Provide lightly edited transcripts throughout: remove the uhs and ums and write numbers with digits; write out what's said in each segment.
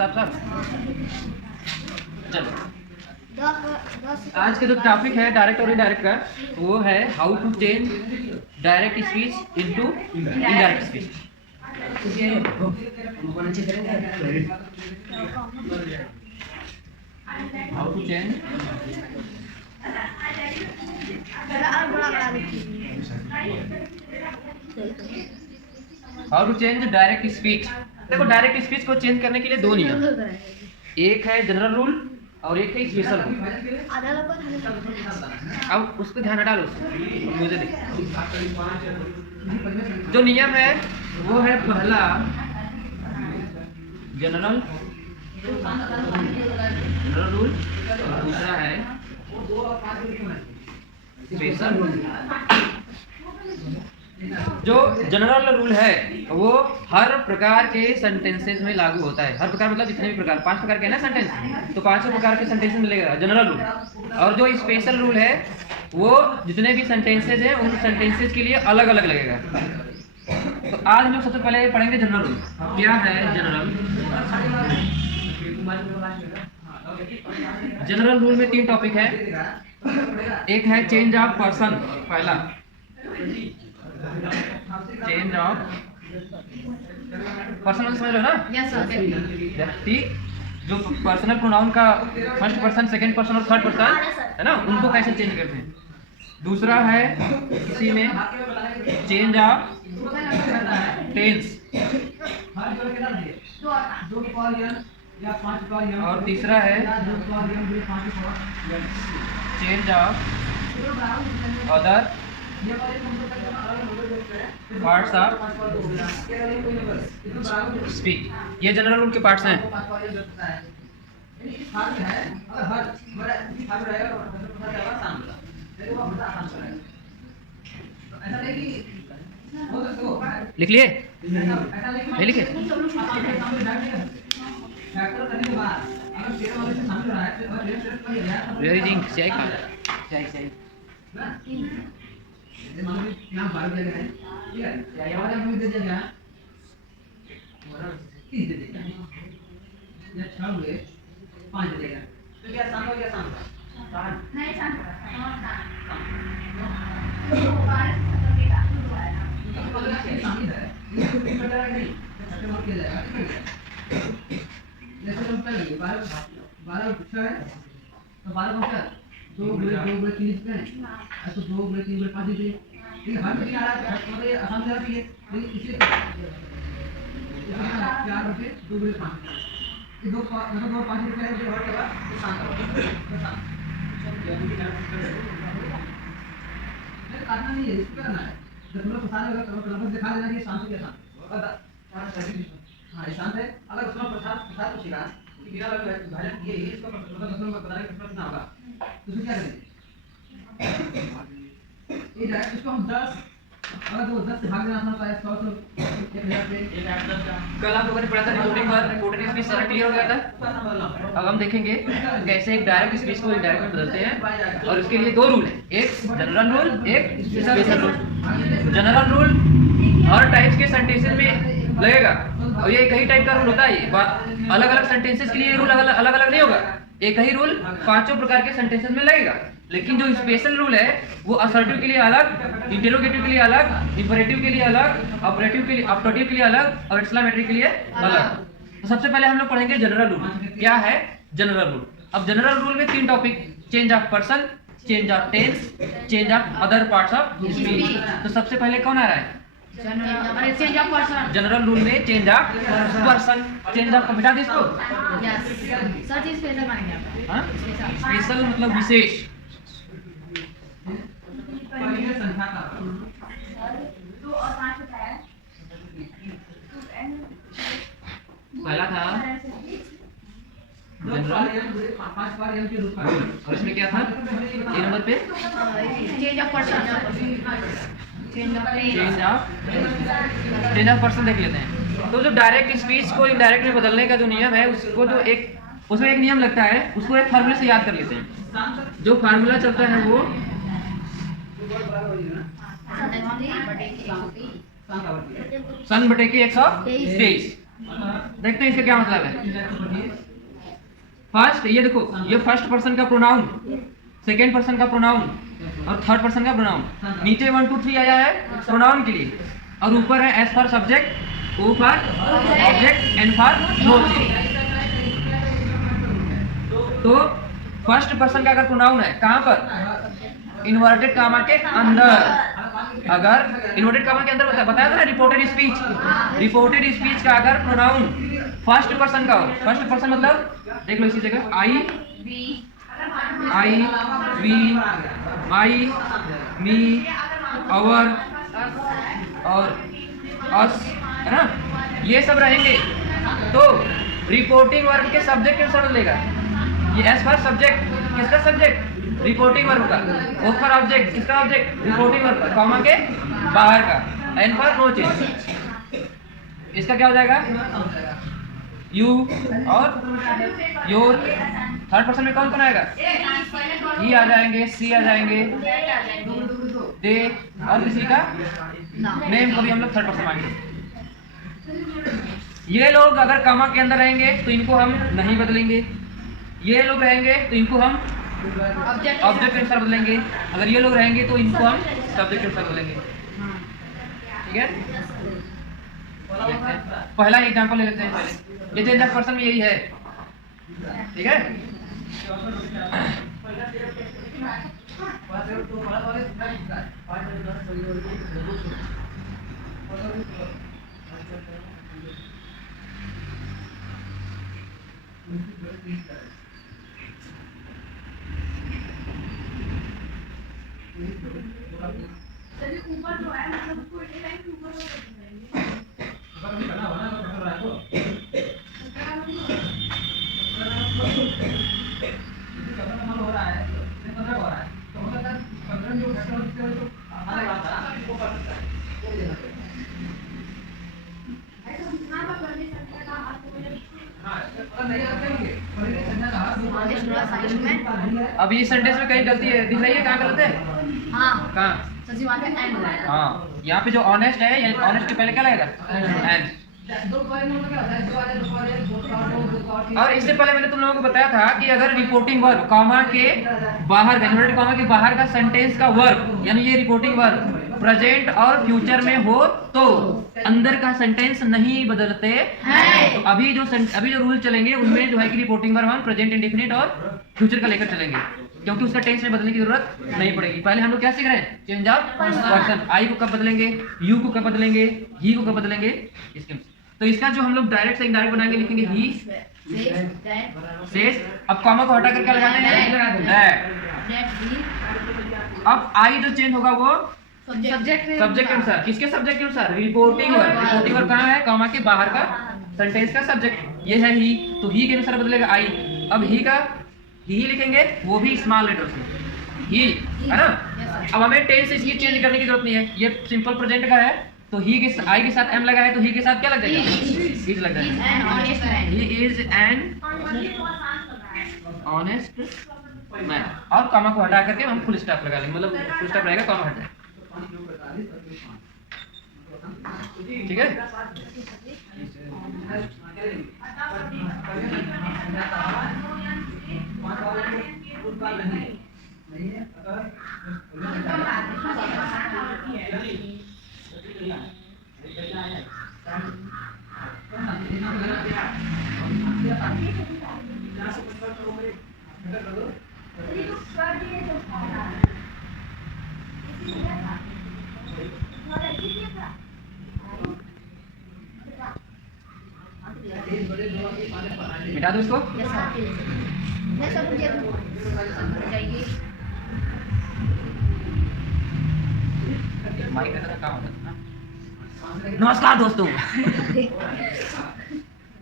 साहब साहब? चलो, आज के जो टॉपिक है डायरेक्ट और इनडायरेक्ट का, वो है how to change direct speech into indirect speech. How to change direct speech. देखो, डायरेक्ट स्पीच को चेंज करने के लिए दो नियम, एक है जनरल रूल और एक है स्पेशल रूल। अब उस पर ध्यान हटा लो, मुझे देख। जो नियम है वो है पहला जनरल रूल, दूसरा है स्पेशल रूल। जो जनरल रूल है वो हर प्रकार के सेंटेंसेस में लागू होता है। हर प्रकार मतलब जितने भी प्रकार, 5 प्रकार के हैं ना सेंटेंस, तो 5 प्रकार के सेंटेंस में मिलेगा जनरल रूल। और जो स्पेशल रूल है वो जितने भी सेंटेंसेस हैं उन सेंटेंसेस के लिए अलग अलग लगेगा। तो आज हम लोग सबसे पहले पढ़ेंगे जनरल रूल। क्या है जनरल? जनरल रूल में 3 टॉपिक है। एक है चेंज ऑफ पर्सन, पहला चेंज ऑफ पर्सन, समझ लो ना? Yes sir. व्यक्ति, जो पर्सनल प्रोनाउन का फर्स्ट पर्सन, सेकंड पर्सन और थर्ड पर्सन है ना, उनको कैसे चेंज करते हैं। दूसरा है इसी में चेंज ऑफ टेंस, और तीसरा है change of other parts of speech. ये जनरल रूल के पार्ट्स हैं। लिख लिए? नहीं लिखे? वेरी जिंक सही कहा, सही सही। यहाँ 12 जगह है, ठीक है? यहाँ वाला भी दे देगा, और 30 दे देगा, या 6 हुए 5 दे देगा। तो क्या शाम हो गया? शाम नहीं, शाम जैसे हम कर लेंगे 12 पूछा है तो 12 पूछा 2 गुणे 2 गुणे 3 लिखते हैं, तो 2 गुणे 3 गुणे 5 लिखते हैं। ठीक है, हर में 3 आ रहा है, मतलब ये आसान से आती है, लेकिन इसलिए 4 बटे 2 गुणे 5, ये 2 मतलब 2 5 लिखते हैं, जो हर जगह ये शांत होगा। नहीं करना नहीं है, इसको करना है। जब तुम लोग पता होगा तो लगभग दिखा देना कि शांत है क्या शांत। हाँ, शांत है। अगर उसमें प्रसाद को सिखा कि बिना भाजन ये इसको मतलब उसमें बताने का प्रश्न होगा, तो उसमें क्या करेंगे? ये डायरेक्ट इसको हम 10, अगर वो 10 से भाग देना था 100 से 1000 पे 1 8 10 का। कल आप लोगों ने पढ़ा था रिपोर्टिंग पर, रिपोर्टिंग स्पीच सारा क्लियर हो गया था। अब हम देखेंगे कैसे एक डायरेक्ट स्पीच को इनडायरेक्ट में बदलते हैं, और इसके लिए 2 रूल हैं, एक जनरल रूल, एक स्पेशल रूल। जनरल रूल हर टाइप्स के सेंटेंसेस में लगेगा, और ये एक ही टाइप का रूल होता है। ये अलग अलग सेंटेंसेस के लिए रूल अलग अलग नहीं होगा, एक ही रूल 5 प्रकार के सेंटेंसेस में लगेगा। लेकिन जो स्पेशल रूल है वो असर्टिव के लिए अलग, इंटेरोगेटिव के लिए अलग, इंपरेटिव के लिए अलग, ऑपरेटिव के लिए, ऑप्टेटिव के लिए अलग, और एक्सक्लेमेटरी के लिए अलग। तो सबसे पहले हम लोग पढ़ेंगे जनरल रूल। क्या है जनरल रूल? अब जनरल रूल में 3 topic, change of person, change of tense, change of other parts of speech. तो सबसे पहले कौन आ रहा है? Change of person. General rule में change of person, change of, बिठा दे इसको। स्पेशल मतलब विशेष। पहला था जनरल, और इसमें क्या था? 3 नंबर पे change of person, change of person देख लेते हैं। तो जो डायरेक्ट स्पीच को इनडायरेक्ट में बदलने का जो नियम है, उसको जो उसमें एक नियम लगता है, उसको एक फार्मूले से याद कर लेते हैं। जो फार्मूला चलता है वो सन बटे के 123। देखते हैं इसका क्या मतलब है। फर्स्ट, ये देखो, ये फर्स्ट पर्सन का प्रोनाउन, सेकेंड पर्सन का प्रोनाउन और थर्ड पर्सन का प्रोनाउन। नीचे 1 2 3 आया है प्रोनाउन के लिए, और ऊपर है S for subject, O for object, N for noun. तो फर्स्ट पर्सन का अगर प्रोनाउन है कहाँ पर, इन्वर्टेड कामा के अंदर। अगर इन्वर्टेड कामा के अंदर बताया था ना रिपोर्टेड स्पीच, रिपोर्टेड स्पीच का अगर प्रोनाउन फर्स्ट पर्सन का हो, फर्स्ट पर्सन मतलब देख लो इसी जगह आई वी, आई, मी, आवर और अस, है ना, ये सब रहेंगे। तो रिपोर्टिंग वर्ब के सब्जेक्ट के अनुसार बदलेगा। ये एस फॉर सब्जेक्ट, किसका सब्जेक्ट, रिपोर्टिंग वर्ब का। ओ फॉर ऑब्जेक्ट, किसका ऑब्जेक्ट, रिपोर्टिंग वर्ब का, कॉमा के बाहर का। एन फॉर नो चेंज, इसका क्या हो जाएगा, यू और योर। थर्ड पर्सन में कौन कौन आएगा, ही आ जाएंगे, सी आ जाएंगे, दे, और किसी का नेम को भी हम लोग थर्ड पर्सन मानेंगे। ये लोग अगर कामा के अंदर रहेंगे तो इनको हम नहीं बदलेंगे, ये लोग रहेंगे तो इनको हम ऑब्जेक्ट के अनुसार बदलेंगे, अगर ये लोग रहेंगे तो इनको हम सब्जेक्ट के अनुसार बदलेंगे। ठीक है, पहला एग्जांपल ले लेते हैं पहले। ये चेंज ऑफ पर्सन में यही है, ठीक है। ऊपर जो है मतलब उसको एक लाइन के ऊपर अब ये सेंटेंस में कहीं गलती है, दिख रही है, कहाँ गलत है? हाँ, कहाँ? हाँ, यहाँ पे जो ऑनेस्ट है, ये ऑनेस्ट के पहले क्या लगेगा, एंड। और इससे पहले मैंने तुम लोगों को बताया था कि अगर रिपोर्टिंग वर्ब कॉमा के बाहर का, इन्वर्टेड कॉमा के बाहर का सेंटेंस का वर्ब, यानी ये रिपोर्टिंग वर्ब प्रेजेंट और फ्यूचर में हो तो अंदर का सेंटेंस नहीं बदलते हैं। तो अभी जो रूल चलेंगे उनमें जो है कि रिपोर्टिंग वर्ब हम प्रेजेंट इंडेफिनिट और फ्यूचर का लेकर चलेंगे, क्योंकि उसका टेंस में बदलने की जरूरत नहीं पड़ेगी। पहले हम लोग क्या सीख रहे हैं, चेंज ऑफ पर्सन। आई को कब बदलेंगे, यू को कब बदलेंगे, ही को कब बदलेंगे, इसके। तो इसका जो हम लोग डायरेक्ट से इनडायरेक्ट बनाएंगे, लिखेंगे ही सेज। अब कॉमा को हटा कर क्या लगाते हैं, दैट। अब आई जो चेंज होगा वो सब्जेक्ट के अनुसार, किसके सब्जेक्ट के अनुसार, रिपोर्टिंग वर्ब। रिपोर्टिंग वर्ब कहाँ है, कॉमा के बाहर का सेंटेंस का सब्जेक्ट, ये है ही, तो ही के अनुसार बदलेगा आई। अब ही का ही लिखेंगे, वो भी स्मॉल लेटर से, ही, है ना। अब हमें टेंस इसकी चेंज करने की जरूरत नहीं है, ये सिंपल प्रेजेंट का है, तो ही के आई के साथ एम लगा है, तो ही के साथ क्या लग जाएगा, इज लग जाएगा। He is an honest man. और कॉमा को हटा करके हम फुल स्टॉप लगा लेंगे, मतलब फुल स्टॉप रहेगा, कॉमा हट जाएगा। ठीक है, मिटा दो इसको। नमस्कार दोस्तों,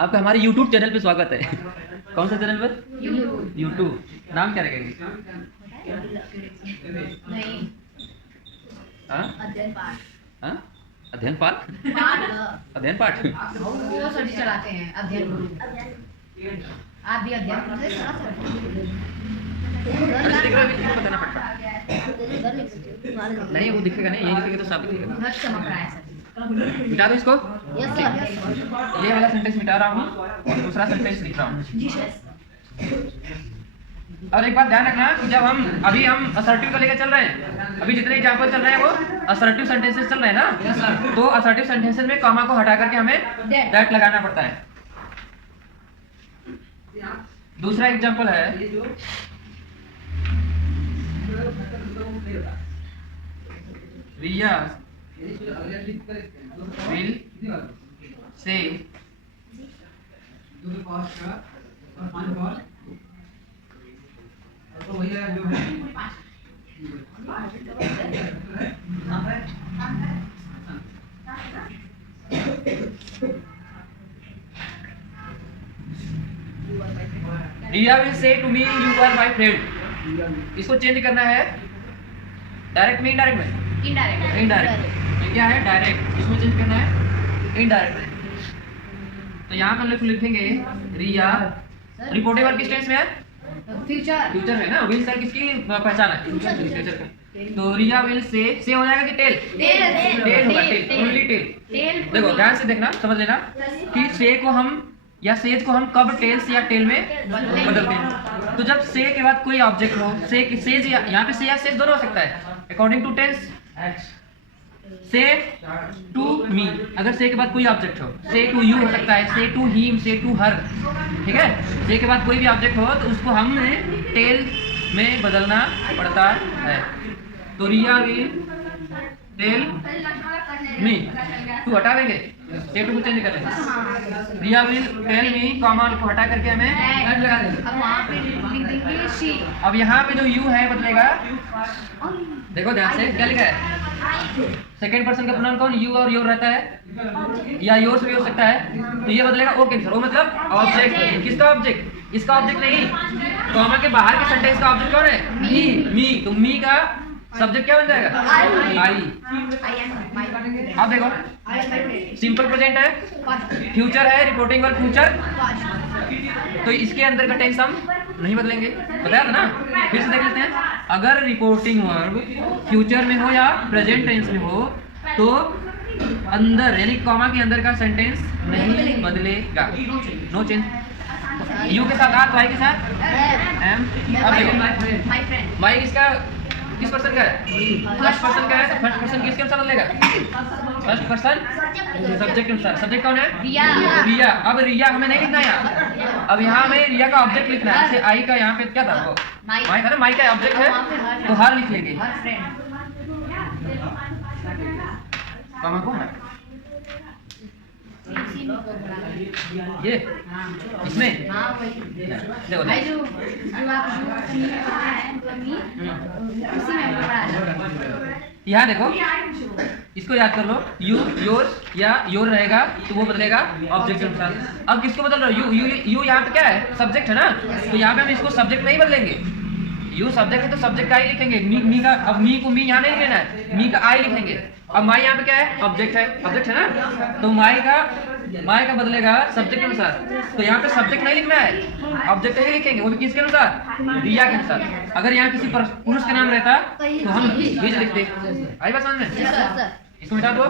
आपका हमारे YouTube चैनल पे स्वागत है। कौन सा चैनल पर, YouTube। नाम क्या रखेंगे, अध्ययन पाठ, अध्ययन पाठ वो सभी चलाते हैं, अध्ययन आप भी अध्ययन बताना पड़ता नहीं, वो दिखेगा नहीं, यही दिखेगा तो सब दिखेगा। मिटा दो इसको। Yes sir. ये वाला सेंटेंस मिटा रहा हूँ और दूसरा सेंटेंस लिख रहा हूँ। जी सर। और एक बात ध्यान रखना कि जब हम असर्टिव को लेकर चल रहे हैं, अभी जितने एग्जाम्पल चल रहे हैं वो असर्टिव सेंटेंसेस चल रहे हैं ना, तो असर्टिव सेंटेंसेस में कॉमा को हटा करके हमें दैट लगाना पड़ता है। दूसरा एग्जाम्पल है, Riya will say Riya will say to me you are my friend. इसको चेंज करना है डायरेक्ट में इनडायरेक्ट में, इनडायरेक्ट। इनडायरेक्ट। ये क्या है? डायरेक्ट। इसमें चेंज करना है इनडायरेक्ट में। तो यहाँ पर हम लोग लिखेंगे रिया, रिपोर्टिव वर्ब किस टेंस में है? फ्यूचर। फ्यूचर में ना। विल सर किसकी पहचान है? फ्यूचर का। तो रिया विल से हो जाएगा कि टेल? टेल होगा, टेल, ओनली टेल। देखो ध्यान से देखना, समझ लेना कि से को हम या सेज को हम कब टेल्स या टेल में बदलते हैं। तो जब से के बाद कोई ऑब्जेक्ट हो, सेज यहाँ पे से या सेज दोनों हो सकता है अकॉर्डिंग टू टेंस। से टू मी, अगर से के बाद कोई ऑब्जेक्ट हो, से टू यू हो सकता है, से टू हिम, से टू हर, ठीक है। से के बाद कोई भी ऑब्जेक्ट हो तो उसको हमें टेल में बदलना पड़ता है। तो रिया विल टेल मी, टू हटा देंगे, से टू को चेंज कर देंगे। रिया विल टेल मी कॉमा को हटा करके हमें ऐड लगा देंगे। अब वहाँ पे लिख देंगे शी। अब यहाँ पे जो यू है बदलेगा, देखो ध्यान से क्या लिखा है? सेकंड पर्सन का प्रोनाउन कौन? यू और योर रहता है, या योर्स भी हो सकता है। तो ये बदलेगा ओ कैंसर, ओ मतलब ऑब्जेक्ट। किसका ऑब्जेक्ट? इसका ऑब्जेक्ट नहीं, कॉमा के बाहर के सेंटेंस का ऑब्जेक्ट कौन है? मी। तो मी का सब्जेक्ट क्या बन जाएगा? आई। अब देखो सिंपल प्रेजेंट है, फ्यूचर है, रिपोर्टिंग वर्ब फ्यूचर, तो इसके अंदर का टेंस हम नहीं बदलेंगे, बताया था ना। फिर से देख लेते हैं, अगर रिपोर्टिंग वर्ब फ्यूचर में हो या प्रेजेंट टेंस में हो तो अंदर यानी कॉमा के अंदर का सेंटेंस नहीं बदलेगा, नो चेंज। यू के साथ आर, वाई के साथ एम। अब देखो माई किसका, किस पर्सन का है? फर्स्ट पर्सन का है। तो फर्स्ट पर्सन किसके अनुसार बदलेगा? फर्स्ट पर्सन सब्जेक्ट के अनुसार। सब्जेक्ट कौन है? रिया। अब रिया हमें नहीं लिखना है यहाँ, अब यहाँ हमें रिया का ऑब्जेक्ट लिखना है। जैसे आई का यहाँ पे क्या था? वो माई था ना, माई का ऑब्जेक्ट है तो हर लिख लेंगे। कॉमा कौन है? ये इसमें देखो यहाँ देखो, इसको याद कर लो, यू योर या योर रहेगा तो वो बदलेगा ऑब्जेक्ट के अनुसार। अब किसको बदल रहा है? यू यहाँ पे क्या है? सब्जेक्ट है ना, तो यहाँ पे हम इसको सब्जेक्ट नहीं बदलेंगे। यू सब्जेक्ट है तो सब्जेक्ट का आई लिखेंगे। मी का, अब मी को मी यहाँ नहीं लेना है, मी का आई लिखेंगे। अब माई यहाँ पे क्या है? ऑब्जेक्ट है, ऑब्जेक्ट है ना, तो माई का बदलेगा सब्जेक्ट के अनुसार। तो यहाँ पे सब्जेक्ट नहीं लिखना है, ऑब्जेक्ट ही लिखेंगे, वो भी किसके अनुसार? रिया के अनुसार। अगर यहाँ किसी पुरुष का नाम रहता तो हम हिज लिखते। आई बात समझ में? इसको मिटा दो।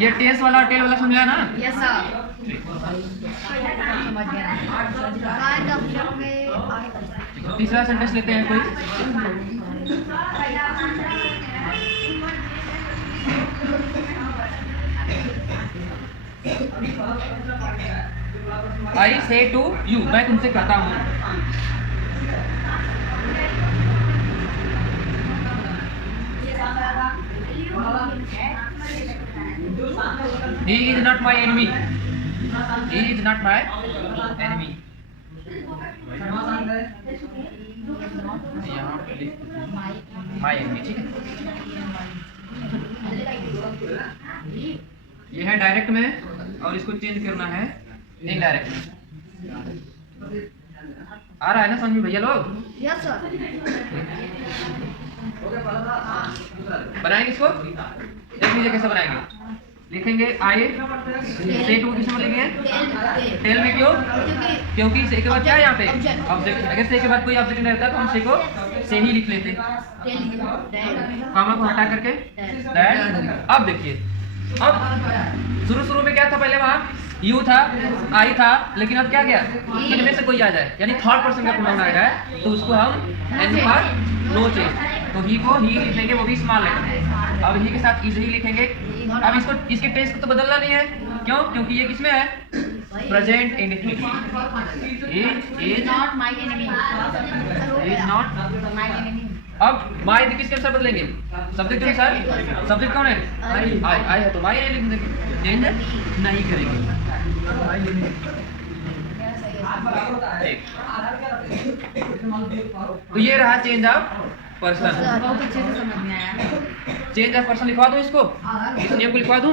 ये टेंस वाला टेल वाला समझा ना? Yes sir. समझ गया। तीसरा सेंटेंस लेते हैं कोई। आई से टू यू, मैं तुमसे कहता हूँ। He is not my enemy. He is not my enemy. यहाँ पे लिख my enemy, ठीक है। ये है डायरेक्ट में और इसको चेंज करना है इनडायरेक्ट में। आ रहा है ना समझ में भैया लोग? Yes sir. बनाएंगे इसको, देख लीजिए कैसे बनाएंगे। लिखेंगे आई से टू किस में लिखेंगे टेल में क्यों क्योंकि से के बाद क्या है यहाँ पे ऑब्जेक्ट अगर से के बाद कोई ऑब्जेक्ट नहीं रहता तो हम से को से ही लिख लेते कॉमा को हटा करके दैट। अब देखिए अब शुरू में क्या था पहले वहाँ यू था आई था लेकिन अब क्या गया इनमें से कोई आ जाए यानी थर्ड पर्सन का प्रोनाउन आएगा तो उसको हम एन पर नो चेंज तो ही को ही लिखेंगे वो भी स्मॉल लेटर। अब ही के साथ इज ही लिखेंगे। अब इसको इसके टेस्ट को तो बदलना नहीं है क्यों क्योंकि ये किसमें है present indefinite is not my enemy is not my enemy. अब माय किसके अनुसार बदलेंगे सब्जेक्ट के अनुसार। सब्जेक्ट कौन है आई है तो माय लिख देंगे चेंज नहीं करेंगे। तो ये रहा चेंज ऑफ पर्सन। बहुत अच्छे से समझ में आया। चेंज ऑफ पर्सन लिखवा दूं इसको इस नियम को लिखवा दूं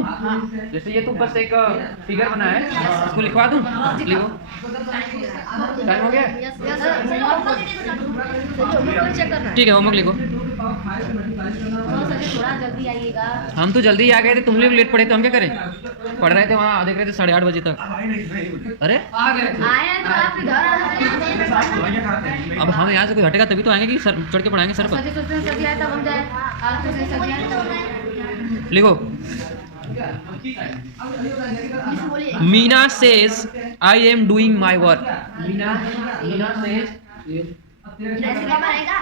जैसे ये तो बस एक फिगर बना है इसको लिखवा दूं लिखो टाइम हो गया ठीक है होमवर्क लिखो। थोड़ा जल्दी आइएगा। हम तो जल्दी आ गए थे तुम लोग लेट पड़े तो हम क्या करें पढ़ रहे थे वहाँ देख रहे थे 8:30 बजे तक। अरे आए तो आपके घर अब हम यहाँ से कोई हटेगा तभी तो आएंगे कि सर चढ़ के पढ़ाएंगे सर पर। सजी आए तब हम जाए आज तो सजी आए तब लिखो Meena says I am doing my work. Meena says ऐसे क्या बनेगा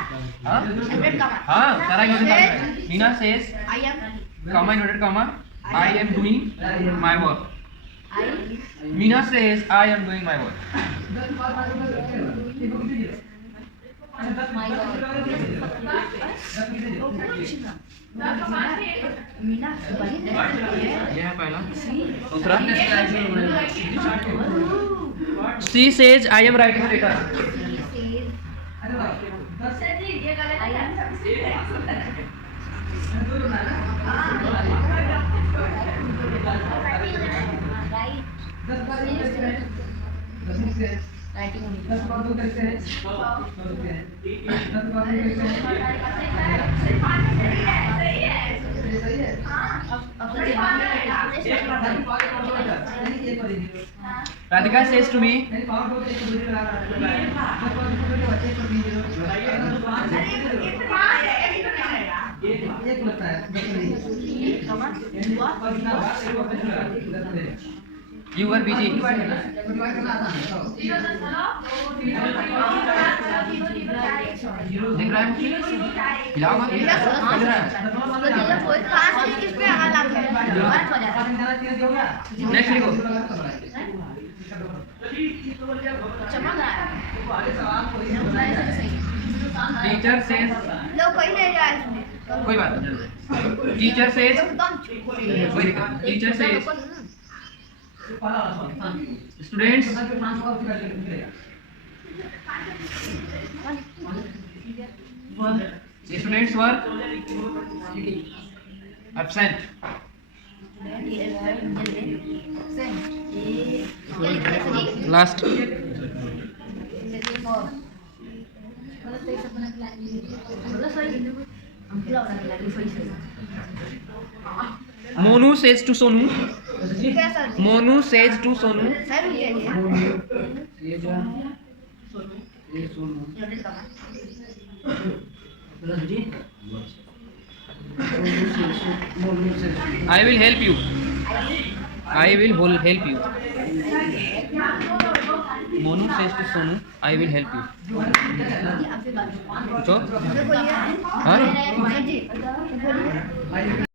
सेपरेट कमा। हाँ सारा inverted Meena says I am comma inverted comma I am doing my work. I Meena says I am doing my work. My Meena ये है पहला। दूसरा she says I am writing letter. Radhika says to me you were busy. देख रहा है हिलाओ मत हिल रहा है। नेक्स्ट लिखो टीचर सेज कोई बात नहीं टीचर सेज कोई दिक्कत नहीं teacher says students students were absent. Last Monu says to Sonu Monu says to Sonu I will help you. I will help you. Monu says to Sonu, I will help you. पूछो हाँ